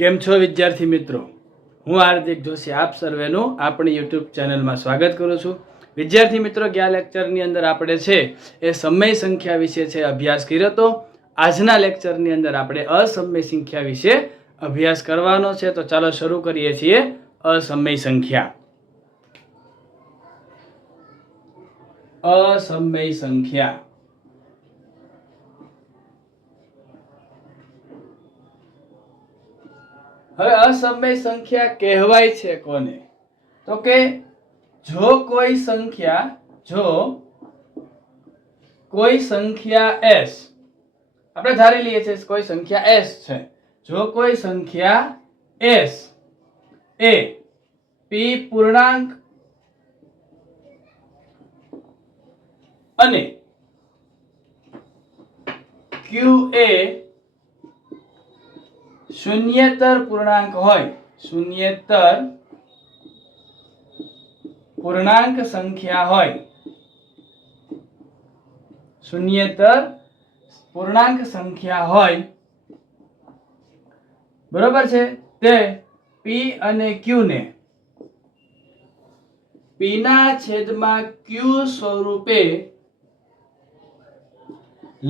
કેમ છો વિદ્યાર્થી મિત્રો? હું હાર્દિક જોશી આપ સર્વેનું આપણી યુટ્યુબ ચેનલમાં સ્વાગત કરું છું. વિદ્યાર્થી મિત્રો, ગયા લેક્ચરની અંદર આપણે છે એ સમય સંખ્યા વિશે છે અભ્યાસ કર્યો હતો. આજના લેક્ચરની અંદર આપણે અસમય સંખ્યા વિશે અભ્યાસ કરવાનો છે. તો ચાલો શરૂ કરીએ છીએ અસમય સંખ્યા. અસમય સંખ્યા હવે અસમય સંખ્યા કહેવાય છે કોને? તો કે જો કોઈ સંખ્યા s, આપણે ધારી લઈએ છીએ કોઈ સંખ્યા s છે. જો કોઈ સંખ્યા s એ p પૂર્ણાંક અને q એ શૂન્યેતર પૂર્ણાંક હોય, શૂન્યેતર પૂર્ણાંક સંખ્યા હોય, શૂન્યેતર પૂર્ણાંક સંખ્યા હોય, બરોબર છે, તે p અને q ને p ના છેદમાં q સ્વરૂપે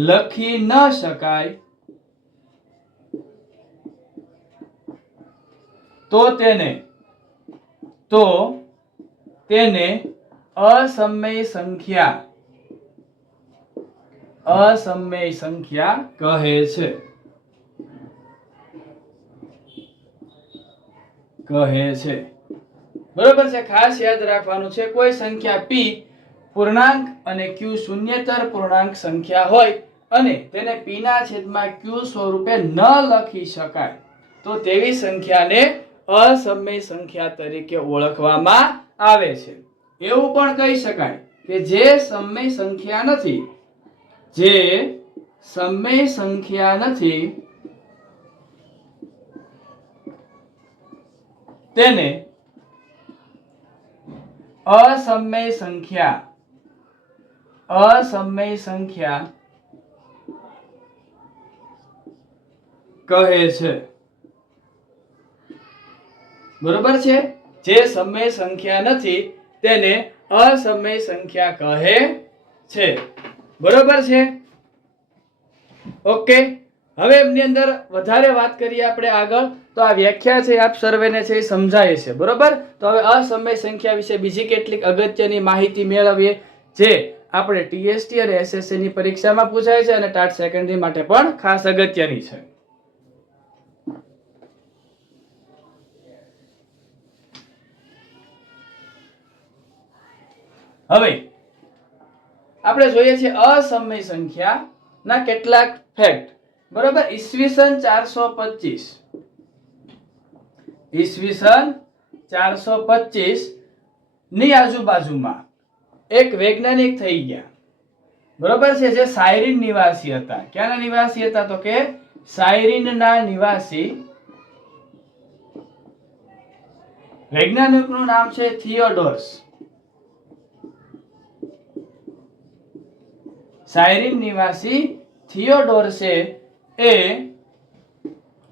લખી ન શકાય તો તેને અસમય સંખ્યા કહે છે. બરોબર છે. ખાસ યાદ રાખવાનું છે, કોઈ સંખ્યા p પૂર્ણાંક અને q શૂન્યેતર પૂર્ણાંક સંખ્યા હોય અને તેને p ના છેદમાં q સ્વરૂપે ન લખી શકાય તો તેવી સંખ્યાને અસમય સંખ્યા તરીકે ઓળખવામાં આવે છે. એવું પણ કહી શકાય કે જે સમય સંખ્યા નથી તેને અસમય સંખ્યા કહે છે. બરોબર છે. જે સમય સંખ્યા નથી તેને અસમય સંખ્યા કહે છે. બરોબર છે. ઓકે, હવે એમની અંદર વધારે વાત કરીએ આપણે આગળ. તો આ વ્યાખ્યા છે આપ સર્વેને છે એ સમજાય છે. બરોબર. તો હવે અસમય સંખ્યા વિશે બીજી કેટલીક અગત્યની માહિતી મેળવીએ જે આપણે ટીએસટી અને એસએસસી ની પરીક્ષામાં પૂછાય છે અને ટાટ સેકન્ડરી માટે પણ ખાસ અગત્યની છે. હવે આપણે જોઈએ છીએ અસમય સંખ્યા ના કેટલાક ફેક્ટ. બરોબર. ઈસવીસન 425 ની આજુબાજુમાં એક વૈજ્ઞાનિક થઈ ગયા. બરોબર છે, જે સાયરીન નિવાસી હતા. ક્યાંના નિવાસી હતા? તો કે સાયરીનના નિવાસી. વૈજ્ઞાનિકનું નામ છે થિયોડોરસ. સાયરીન નિવાસી થિયોડોરસે એ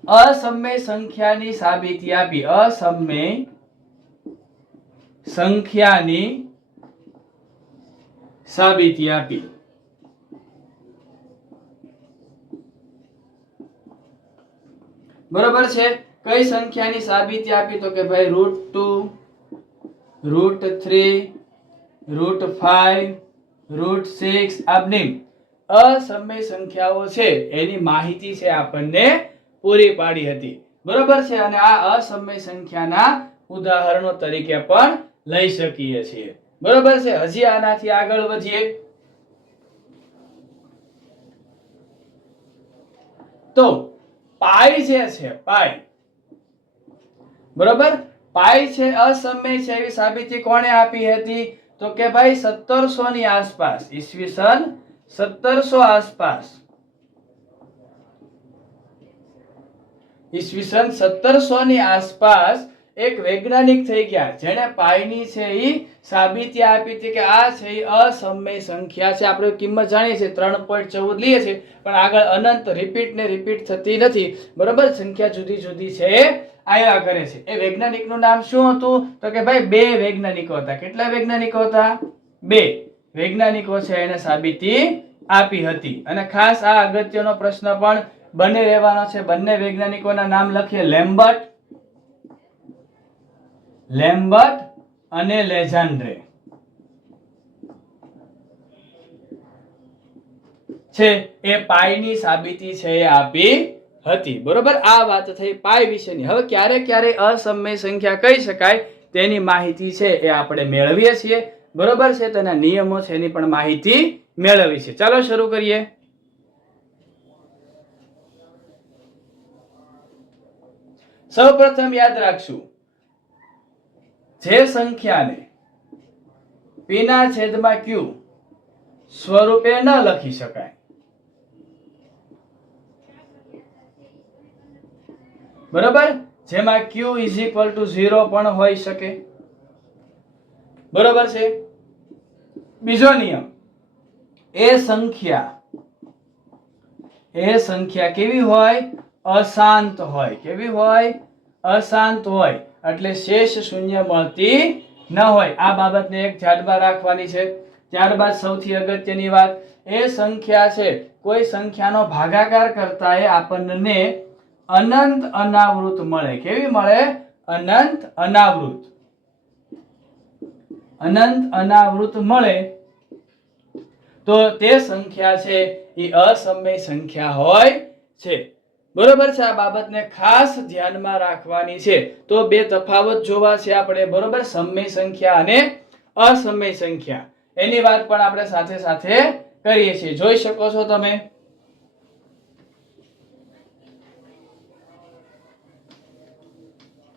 અસમય સંખ્યાની સાબિતી આપી. અસમય સંખ્યાની સાબિતી આપી. બરોબર છે. કઈ સંખ્યાની સાબિતી આપી? તો કે ભાઈ √2, √3, √5, √6 આપની અસમય સંખ્યાઓ છે એની માહિતી છે આપણને પૂરી પાડી હતી. બરોબર છે. અને આ અસમય સંખ્યાના ઉદાહરણો તરીકે પણ લઈ શકીએ છીએ. બરોબર છે. હજી આનાથી આગળ વધીએ તો પાઈ જે છે, પાઈ. બરોબર. પાઈ છે અસમય છે એવી સાબિતી કોણે આપી હતી? તો કે ભાઈ 1700 ની આસપાસ, ઈસવીસન 1700 આસપાસ, ઈસવીસન 1700 ની આસપાસ એક વૈજ્ઞાનિક થઈ ગયા જેણે પાઈની છે એ સાબિતી આપી હતી કે આ છે એ અસમય સંખ્યા છે. આપણે કિંમત જાણીએ છીએ 3.14 લઈએ છીએ, પણ આગળ અનંત રિપીટ ને રિપીટ થતી નથી. બરોબર, સંખ્યા જુદી જુદી છે આવ્યા કરે છે. એ વૈજ્ઞાનિકનું નામ શું હતું? તો કે ભાઈ બે વૈજ્ઞાનિકો હતા. કેટલા વૈજ્ઞાનિકો હતા? બે વૈજ્ઞાનિકો છે એને સાબિતી આપી હતી. અને ખાસ આ અગત્યનો પ્રશ્ન પણ બને રહેવાનો છે. બંને વૈજ્ઞાનિકોના નામ લખીએ, લેમ્બર્ટ અને લેજાન્ડ્રે છે એ પાઈની સાબિતી છે એ આપી હતી. બરોબર, આ વાત થઈ પાઈ વિશેની. હવે ક્યારે ક્યારે અસમય સંખ્યા કહી શકાય તેની માહિતી છે એ આપણે મેળવીએ છીએ. બરોબર છે, તેના નિયમો છે એની પણ માહિતી મેળવી છે. ચાલો શરૂ કરીએ. સૌપ્રથમ યાદ રાખશું, જે સંખ્યાને p ના છેદમાં q સ્વરૂપે ન લખી શકાય, બરોબર, જેમાં q = 0 પણ હોઈ શકે. બરોબર છે. બીજો નિયમ, એ સંખ્યા કેવી હોય? અશાંત હોય. કેવી હોય? અશાંત હોય. એટલે શેષ શૂન્ય મળતી ન હોય. આ બાબતને એક ધ્યાનમાં રાખવાની છે. ત્યારબાદ સૌથી અગત્યની વાત, એ સંખ્યા છે કોઈ સંખ્યાનો ભાગાકાર કરતા એ આપણને અનંત અનાવૃત મળે. કેવી મળે? અનંત અનાવૃત. અનંત અનાવૃત મળે તો તે સંખ્યા છે એ અસમય સંખ્યા હોય છે. બરોબર છે, આ બાબતને ખાસ ધ્યાનમાં રાખવાની છે. તો બે તફાવત જોવા છે આપણે. બરોબર, સમય સંખ્યા અને અસમય સંખ્યા, એની વાત પણ આપણે સાથે સાથે કરીએ છીએ. જોઈ શકો છો તમે.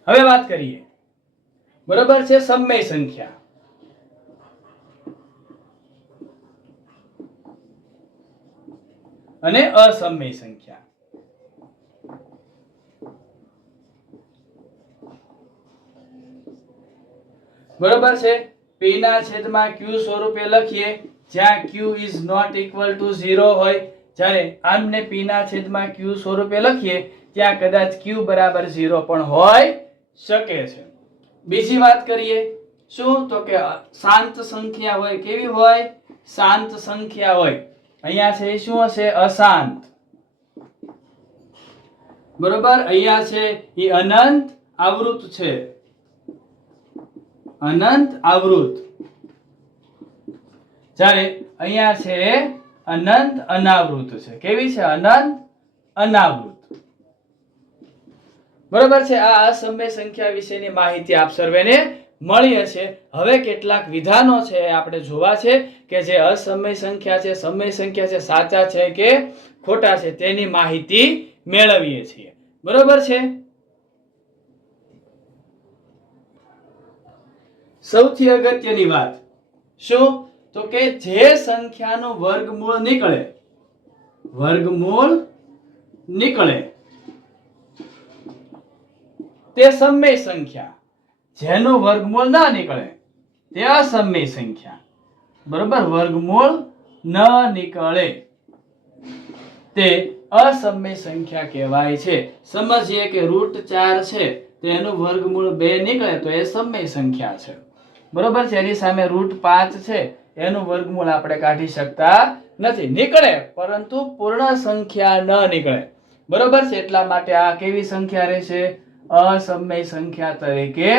હવે વાત કરીએ. બરોબર છે, સમય સંખ્યા અને અસમય સંખ્યા. બરોબર છે, p ના છેદમાં q સ્વરૂપે લખીએ, જ્યાં q ≠ 0 હોય. જ્યારે આમને p ના છેદમાં q સ્વરૂપે લખીએ ત્યાં કદાચ q બરાબર 0 પણ હોય શકે છે. બીજી વાત કરીએ, શું? તો કે શાંત સંખ્યા હોય. કેવી હોય? શાંત સંખ્યા હોય. અહીંયા છે શું હશે? અશાંત. બરોબર, અહીંયા છે એ અનંત આવૃત છે. અનંત આવૃત. જ્યારે અહીંયા છે અનંત અનાવૃત છે. કેવી છે? અનંત અનાવૃત. બરોબર છે, આ અસમય સંખ્યા વિશેની માહિતી આપ સર્વેને મળી હશે. હવે કેટલાક વિધાનો છે આપણે જોવા છે કે જે અસમય સંખ્યા છે, સમય સંખ્યા છે, સાચા છે કે ખોટા છે તેની માહિતી મેળવીએ છીએ. બરોબર છે. સૌથી અગત્યની વાત શું? તો કે જે સંખ્યાનું વર્ગમૂળ નીકળે તે સમય સંખ્યા, જેનું વર્ગમૂળ ન નીકળે તે અસમય સંખ્યા. બરોબર, વર્ગમૂળ ન નીકળે તે અસમય સંખ્યા કહેવાય છે. સમજીએ કે √4 છે તેનું વર્ગમૂળ 2 નીકળે તો એ સમય સંખ્યા છે. બરોબર છે, એની સામે √5 છે એનું વર્ગમૂળ આપણે કાઢી શકતા નથી. નીકળે પરંતુ પૂર્ણ સંખ્યા ન નીકળે. બરોબર છે, એટલા માટે આ કેવી સંખ્યા રહેશે? અસમય સંખ્યા તરીકે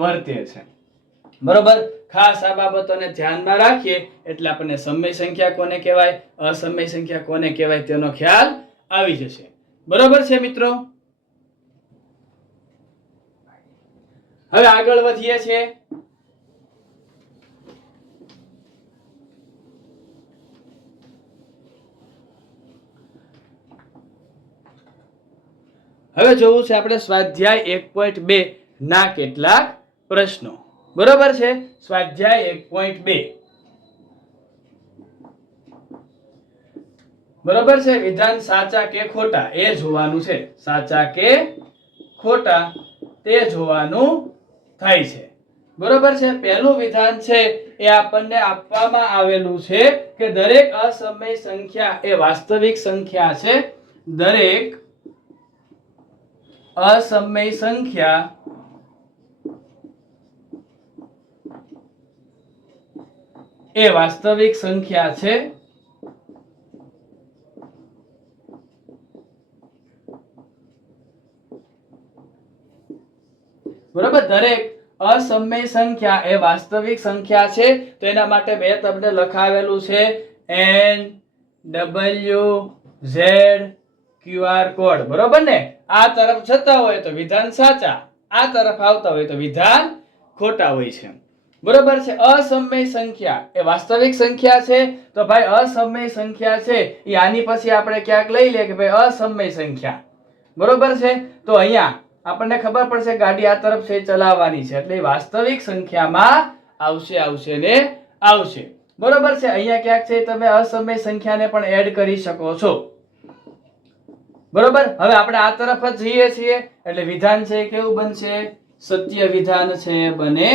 વર્તે છે. બરોબર, ખાસ આ બાબતોને ધ્યાનમાં રાખીએ એટલે આપણને સમય સંખ્યા કોને કહેવાય, અસમય સંખ્યા કોને કહેવાય તેનો ખ્યાલ આવી જશે. બરોબર છે મિત્રો. હવે આગળ વધીએ છીએ. હવે જોવું છે આપણે સ્વાધ્યાય 1.2 ના કેટલાક પ્રશ્નો. બરોબર છે, સ્વાધ્યાય 1.2. બરોબર છે, વિધાન સાચા કે ખોટા એ જોવાનું છે. સાચા કે ખોટા તે જોવાનું થાય છે. બરોબર છે. પહેલું વિધાન છે એ આપણને આપવામાં આવેલું છે કે દરેક અસમય સંખ્યા એ વાસ્તવિક સંખ્યા છે. દરેક અસમય સંખ્યા એ વાસ્તવિક સંખ્યા છે. બરોબર. દરેક અસમય સંખ્યા એ વાસ્તવિક સંખ્યા છે. તો એના માટે બે તમને લખાવેલું છે n w z QR code. બરોબર ને? આ તરફ જતા હોય તો વિધાન સાચા, આ તરફ આવતા હોય તો વિધાન ખોટા હોય છે. બરોબર છે. અસમય સંખ્યા એ વાસ્તવિક સંખ્યા છે. તો ભાઈ અસમય સંખ્યા છે એ આની પછી આપણે ક્યાંક લઈ લે કે ભાઈ અસમય સંખ્યા. બરોબર છે. તો અહીંયા આપણને ખબર પડશે ગાડી આ તરફ છે ચલાવવાની છે એટલે વાસ્તવિક સંખ્યામાં આવશે ને આવશે. બરોબર છે. અહીંયા ક્યાંક છે તમે અસમય સંખ્યાને પણ એડ કરી શકો છો. બરોબર. હવે આપણે આ તરફ જ જઈએ છીએ એટલે વિધાન છે કેવું બનશે? સત્ય વિધાન છે બને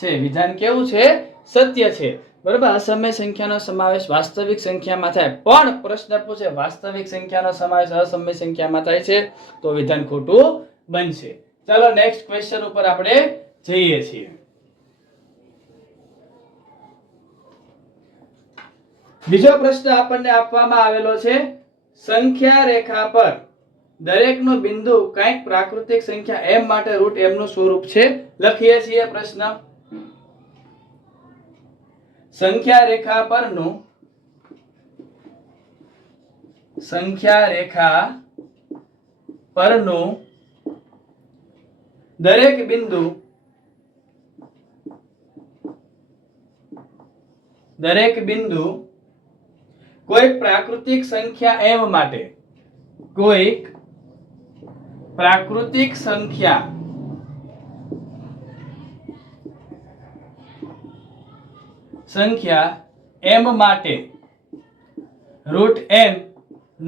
છે. વિધાન કેવું છે? સત્ય છે. બરોબર. અસમય સંખ્યાનો સમાવેશ વાસ્તવિક સંખ્યામાં થાય પણ પ્રશ્ન પૂછે વાસ્તવિક સંખ્યાનો સમાવેશ અસમય સંખ્યામાં થાય છે તો વિધાન ખોટું બનશે. ચાલો નેક્સ્ટ ક્વેશ્ચન ઉપર આપણે જઈએ છીએ. બીજો પ્રશ્ન આપણને આપવામાં આવેલો છે સંખ્યા રેખા પર દરેકનો બિંદુ કંઈક પ્રાકૃતિક સંખ્યા m માટે રૂટ m નું સ્વરૂપ છે. લખીએ છીએ પ્રશ્ન. સંખ્યા રેખા પરનું દરેક બિંદુ કોઈક પ્રાકૃતિક સંખ્યા m માટે m માટે રૂટ m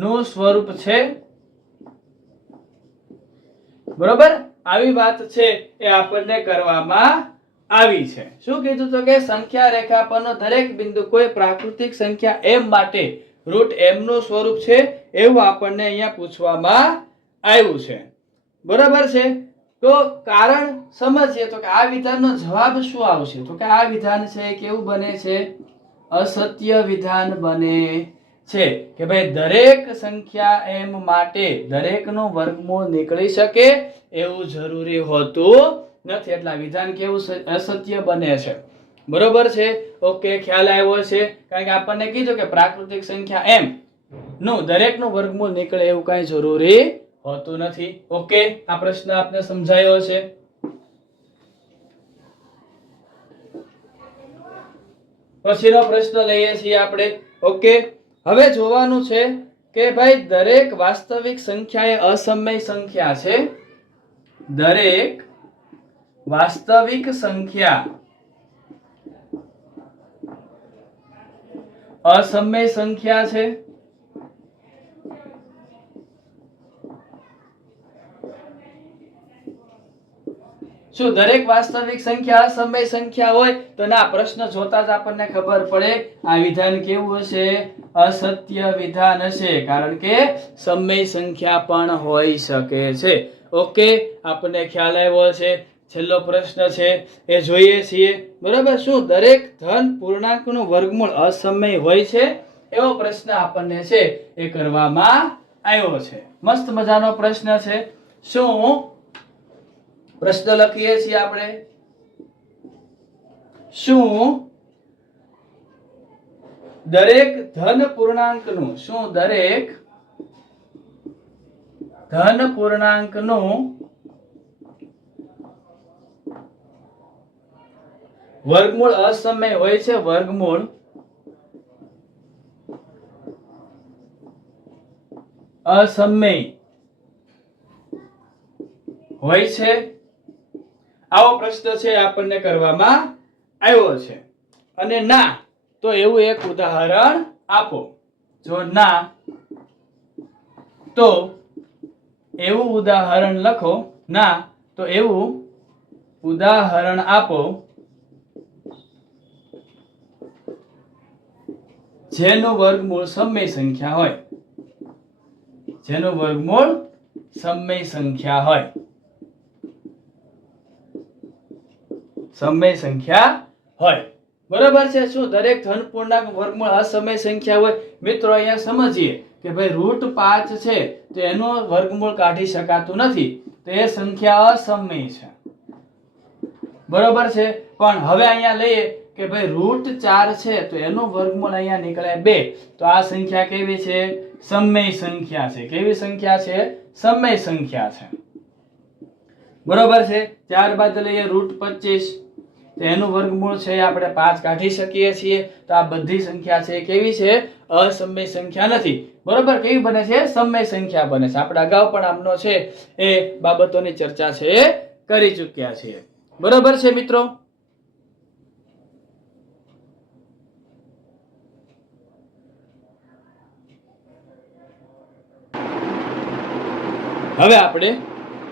નું સ્વરૂપ છે. બરોબર. આવી વાત છે એ આપણને કરવામાં આવી છે. શું કીધું તો કે સંખ્યા રેખા પરનો દરેક બિંદુ કોઈ પ્રાકૃતિક સંખ્યા m માટે રૂટ m નું સ્વરૂપ છે એવું આપણને અહીંયા પૂછવામાં આવ્યું છે. બરોબર છે. તો કારણ સમજીએ તો કે આ વિધાનનો જવાબ શું આવશે? તો કે આ વિધાન છે કેવું બને છે? અસત્ય વિધાન બને છે કે ભાઈ દરેક સંખ્યા m માટે દરેકનું વર્ગમૂળ નીકળી શકે એવું જરૂરી હોતું નથી. એટલે વિધાન કેવું અસત્ય બને છે. બરોબર છે. ઓકે, ખ્યાલ આવ્યો છે. કારણ કે આપણને કીધું કે પ્રાકૃતિક સંખ્યા m નું દરેકનું વર્ગમૂળ નીકળે એવું કઈ જરૂરી હોતું નથી. ઓકે, આ પ્રશ્ન આપને સમજાયો છે. પછીનો પ્રશ્ન લઈએ છીએ આપણે. ઓકે, હવે જોવાનું છે કે ભાઈ દરેક વાસ્તવિક સંખ્યા એ અસમય સંખ્યા છે. દરેક વાસ્તવિક સંખ્યા અસમય સંખ્યા છે. શું દરેક વાસ્તવિક સંખ્યા અસમય સંખ્યા હોય તો ના? પ્રશ્ન જોતા જ આપણને ખબર પડે આ વિધાન કેવું હશે? અસત્ય વિધાન હશે. કારણ કે સમય સંખ્યા પણ હોઈ શકે છે. ઓકે, આપણને ખ્યાલ આવ્યો છે. છેલ્લો પ્રશ્ન છે એ જોઈએ છીએ. બરાબર. શું દરેક ધન પૂર્ણાંકનું વર્ગમૂળ અસમય હોય છે? એવો પ્રશ્ન આપણને છે એ કરવામાં આવ્યો છે. મસ્ત મજાનો પ્રશ્ન છે. શું પ્રશ્ન લખીએ છીએ આપણે? શું દરેક ધન પૂર્ણાંકનું વર્ગમૂળ અસમય હોય છે? વર્ગમૂળ અસમય હોય છે? આવો પ્રશ્ન છે આપણને કરવામાં આવ્યો છે. અને ના તો એવું એક ઉદાહરણ આપો. જો ના તો એવું ઉદાહરણ લખો. ના તો એવું ઉદાહરણ આપો જેનું વર્ગમૂળ સમય સંખ્યા હોય. જેનું વર્ગમૂળ સમય સંખ્યા હોય. સમય સંખ્યા હોય. બરોબર છે. શું દરેક ધન પૂર્ણાંક વર્ગમૂળ અસમય સંખ્યા હોય? મિત્રો અહીંયા સમજીએ કે ભાઈ √5 છે તો એનું વર્ગમૂળ કાઢી શકાતું નથી, તો એ સંખ્યા અસમય છે. બરોબર છે. પણ હવે અહીંયા લઈએ કે ભાઈ √4 છે તો એનું વર્ગમૂળ અહીંયા નીકળે 2, તો આ સંખ્યા કેવી છે? સમય સંખ્યા છે. કેવી સંખ્યા છે? સમય સંખ્યા છે. બરોબર છે. ત્યારબાદ લઈએ √25, તો એનું વર્ગમૂળ છે આપણે 5 કાઢી શકીએ છીએ, તો આ બધી સંખ્યા છે કેવી છે? અસમય સંખ્યા નથી. બરોબર. કેવી બને છે? સમય સંખ્યા બને છે. આપણે અગાઉ પણ આમનો છે એ બાબતોની ચર્ચા છે એ કરી ચૂક્યા છીએ. બરોબર છે મિત્રો. હવે આપણે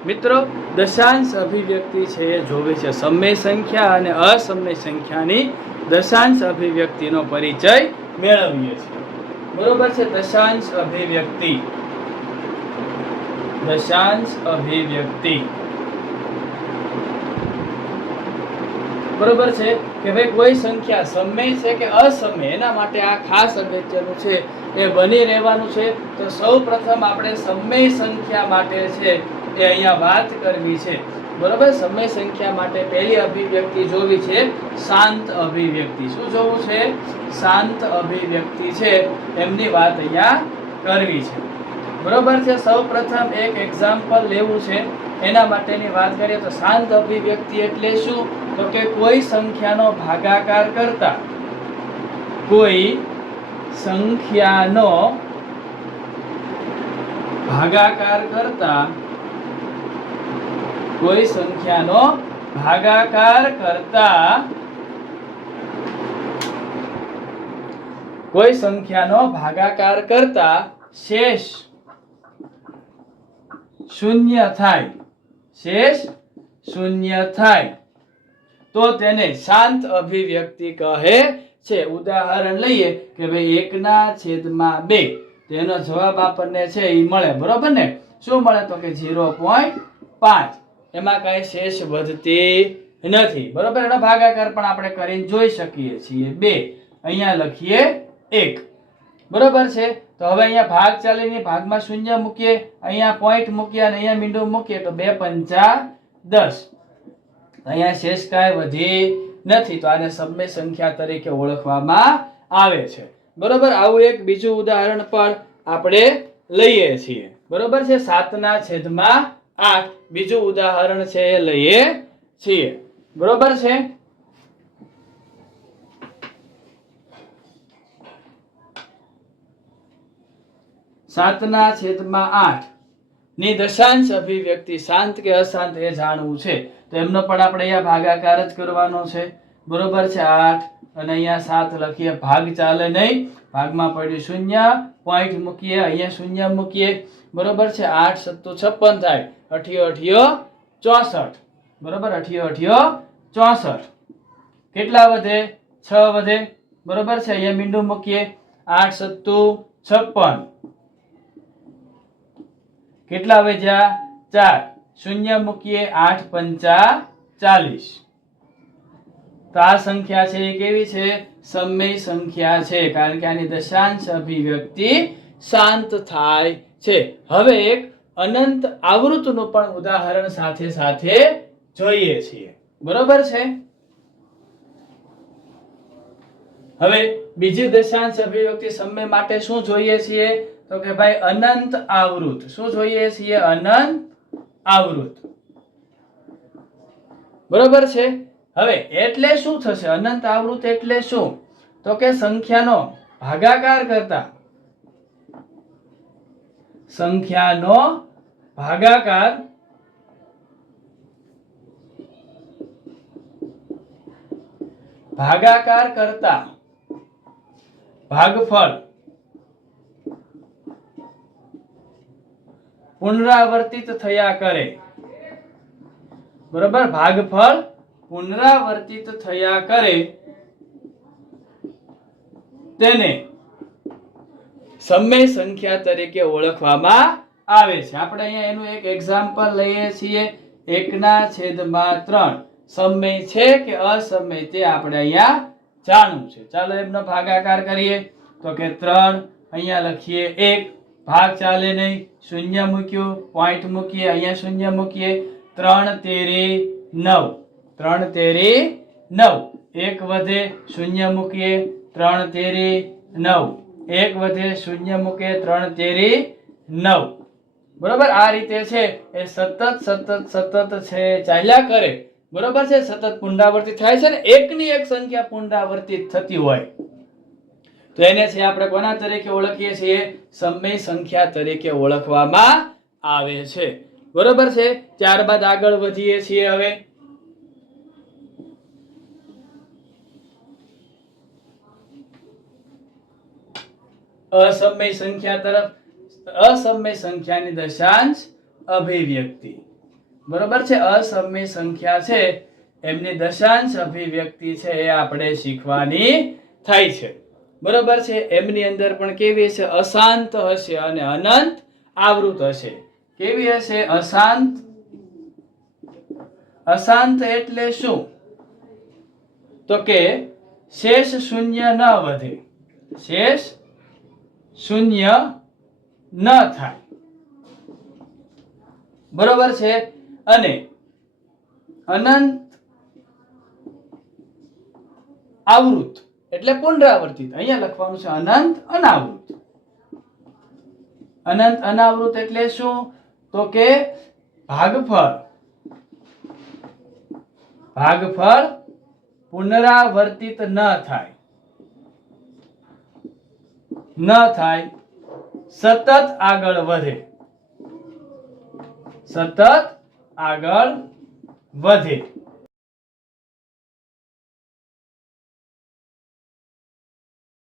મિત્રો દશાંશ અભિવ્યક્તિ છે એ જોવી છે. સમય સંખ્યા અને અસમય સંખ્યાની દશાંશ અભિવ્યક્તિનો પરિચય મેળવીએ છીએ. બરોબર છે. દશાંશ અભિવ્યક્તિ. દશાંશ અભિવ્યક્તિ. બરોબર છે કે ભાઈ કોઈ સંખ્યા સમય છે કે અસમય, એના માટે આ ખાસ અગત્યનું છે એ બની રહેવાનું છે. તો સૌ પ્રથમ આપણે સમય સંખ્યા માટે છે એ અહીંયા વાત કરવી છે. બરોબર. સમય સંખ્યા માટે પહેલી અભિવ્યક્તિ જોવી છે શાંત અભિવ્યક્તિ. શું જોવું છે? શાંત અભિવ્યક્તિ છે એમની વાત અહીંયા કરવી છે. બરોબર છે. સૌ પ્રથમ એક એક્ઝામ્પલ લેવું છે. એના માટેની વાત કરીએ તો શાંત અભિવ્યક્તિ એટલે શું? તો કે કોઈ સંખ્યાનો ભાગાકાર કરતા, કોઈ સંખ્યાનો ભાગાકાર કરતા, કોઈ સંખ્યાનો ભાગાકાર કરતા, કોઈ સંખ્યાનો ભાગાકાર કરતા શેષ શૂન્ય થાય, શેષ શૂન્ય થાય તો તેને શાંત અભિવ્યક્તિ કહે છે. ઉદાહરણ લઈએ કે ભાઈ 1/2, તેનો જવાબ આપણને છે એ મળે. બરોબર ને? શું મળે? તો કે 0.5. એમાં કઈ શેષ વધતી નથી. બરોબર. એનો ભાગાકાર પણ આપણે કરીને જોઈ શકીએ છીએ. 2 અહીંયા લખીએ 1. બરોબર છે. તો હવે અહીંયા ભાગ ચાલીને ભાગમાં શૂન્ય મૂકીએ, અહીંયા પોઈન્ટ મૂકીએ અને અહીંયા મીંડું મૂકીએ તો 2 પંચા 10. અહીંયા શેષ કાંઈ વધી નથી, તો આને સમય સંખ્યા તરીકે ઓળખવામાં આવે છે. બરોબર. આવું એક બીજું ઉદાહરણ પણ આપણે લઈએ છીએ. બરોબર છે. 7/8 બીજું ઉદાહરણ છે એ લઈએ છીએ. બરોબર છે. સાતના છેદમાં 8 ની દશાંશ અભિવ્યક્તિ શાંત કે અશાંત એ જાણવું છે. તો એમનો પણ આપણે અહીંયા ભાગાકાર જ કરવાનો છે. બરોબર છે. 8 અને અહીંયા 7 લખીએ. ભાગ ચાલે નહીં, ભાગમાં પડ્યું શૂન્ય, પોઈન્ટ મૂકીએ, અહીંયા શૂન્ય મૂકીએ. બરોબર છે. 8 સત્તું 56 થાય, 8 64. બરોબર. 8 64. કેટલા વધે? 6 વધે. બરોબર છે. અહીંયા મીંડું મૂકીએ. 8 સત્તું 56. કેટલા વધ્યા? 4. શૂન્ય મૂકીએ. 8 પંચા 40. તો આ સંખ્યા છે એ કેવી છે? સમય સંખ્યા છે, કારણ કે આની દશાંશ અભિવ્યક્તિ શાંત થાય છે. હવે એક અનંત આવૃતનું પણ ઉદાહરણ સાથે સાથે જોઈએ છીએ. બરોબર છે. હવે બીજી દશાંશ અભિવ્યક્તિ સમય માટે શું જોઈએ છીએ? તો કે ભાઈ અનંત આવૃત. શું જોઈએ છીએ? અનંત આવૃત. બરોબર છે. હવે એટલે શું થશે? અનંત આવૃત એટલે શું? તો કે સંખ્યાનો ભાગાકાર કરતા, સંખ્યાનો ભાગાકાર કરતા ભાગફળ પુનરાવર્તિત થયા કરે. બરોબર, ભાગફળ પુનરાવર્તિત થયા કરે તેને સમય સંખ્યા તરીકે ઓળખવામાં આવે છે. આપણે અહીંયા એનું એક એક્ઝામ્પલ લઈએ છીએ. 1/3 સમય છે કે અસમય તે આપણે અહીંયા જાણવું છે. ચાલો એમનો ભાગાકાર કરીએ. તો કે 3 અહીંયા લખીએ 1, ભાગ ચાલે નહીં, શૂન્ય મૂક્યું, પોઈન્ટ મૂકીએ, અહીંયા શૂન્ય મૂકીએ. 3 તેરી 9, 3 તેરી 9, 1 વધે, શૂન્ય મૂકીએ, 3 તેરી 9, 1 વધે, શૂન્ય મૂકીએ, 3 તેરી 9. બરોબર, આ રીતે છે એ સતત છે ચાલ્યા કરે. બરોબર છે, સતત પુનરાવર્તિત થાય છે ને, એકની એક સંખ્યા પુનરાવર્તિત થતી હોય તો એને છે આપણે કોના તરીકે ઓળખીએ છીએ? સમય સંખ્યા તરીકે ઓળખવામાં આવે છે. બરોબર છે. ત્યારબાદ આગળ વધીએ છીએ. હવે અસમય સંખ્યા તરફ. અસમય સંખ્યાની દશાંશ અભિવ્યક્તિ. બરોબર છે, અસમય સંખ્યા છે એમની દશાંશ અભિવ્યક્તિ છે એ આપણે શીખવાની થાય છે. બરોબર છે, એમની અંદર પણ કેવી હશે? અશાંત હશે અને અનંત આવૃત હશે. કેવી હશે? અશાંત. અશાંત એટલે શું? તો કે શેષ શૂન્ય ન વધે, શેષ શૂન્ય ન થાય. બરોબર છે. અને અનંત આવૃત એટલે પુનરાવર્તિત. અહીંયા લખવાનું છે અનંત અનાવૃત. અનંત અનાવૃત એટલે શું? તો કે ભાગફળ પુનરાવર્તિત ન થાય, સતત આગળ વધે, સતત આગળ વધે.